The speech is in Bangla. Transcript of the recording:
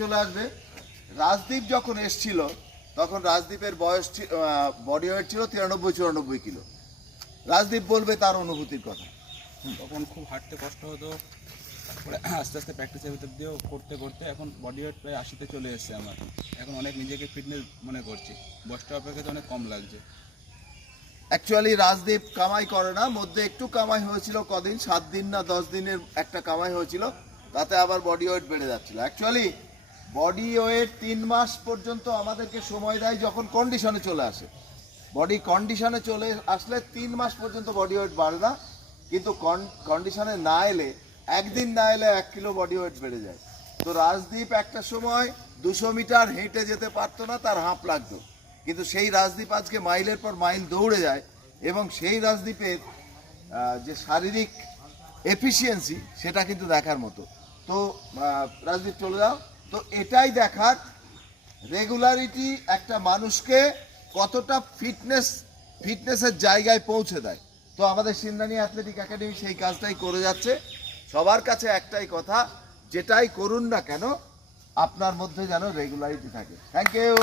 চলে আসবে। রাজদীপ যখন এসছিল তখন রাজদীপের বয়স বডি ওয়েট ছিল 93-94 কিলো। রাজদীপ বলবে তার অনুভূতির কথা। তখন খুব হাঁটতে কষ্ট হতো, তারপরে আস্তে আস্তে প্র্যাকটিসের ভিতর দিয়েও করতে করতে এখন বডি ওয়েট প্রায় 80-তে চলে এসেছে আমার। এখন অনেক নিজেকে ফিটনেস মনে করছি, বয়সটা অপেক্ষাতে অনেক কম লাগছে। অ্যাকচুয়ালি রাজদীপ কামাই করে না, মধ্যে একটু কামাই হয়েছিল কদিন, 7 দিন না 10 দিনের একটা কামাই হয়েছিল, তাতে আবার বডি ওয়েট বেড়ে যাচ্ছিল। অ্যাকচুয়ালি বডি ওয়েট 3 মাস পর্যন্ত আমাদেরকে সময় দেয় যখন কন্ডিশনে চলে আসে। বডি কন্ডিশনে চলে আসলে 3 মাস পর্যন্ত বডি ওয়েট বাড়ে না, কিন্তু কন্ডিশনে না এলে, একদিন না এলে 1 কিলো বডি ওয়েট বেড়ে যায়। তো রাজদীপ একটা সময় 200 মিটার হেঁটে যেতে পারতো না, তার হাঁপ লাগতো, কিন্তু সেই রাজদীপ আজকে মাইলের পর মাইল দৌড়ে যায়, এবং সেই রাজদীপের যে শারীরিক এফিসিয়েন্সি সেটা কিন্তু দেখার মতো। তো রাজদীপ চলে যাও। তো এটাই দেখার, রেগুলারিটি একটা মানুষকে কতটা ফিটনেসের জায়গায় পৌঁছে দেয়। তো আমাদের সিন্দানি অ্যাথলেটিক একাডেমি সেই কাজটাই করে যাচ্ছে। সবার কাছে একটাই কথা, যেটাই করুন না কেন আপনার মধ্যে যেন রেগুলারিটি থাকে। Thank you.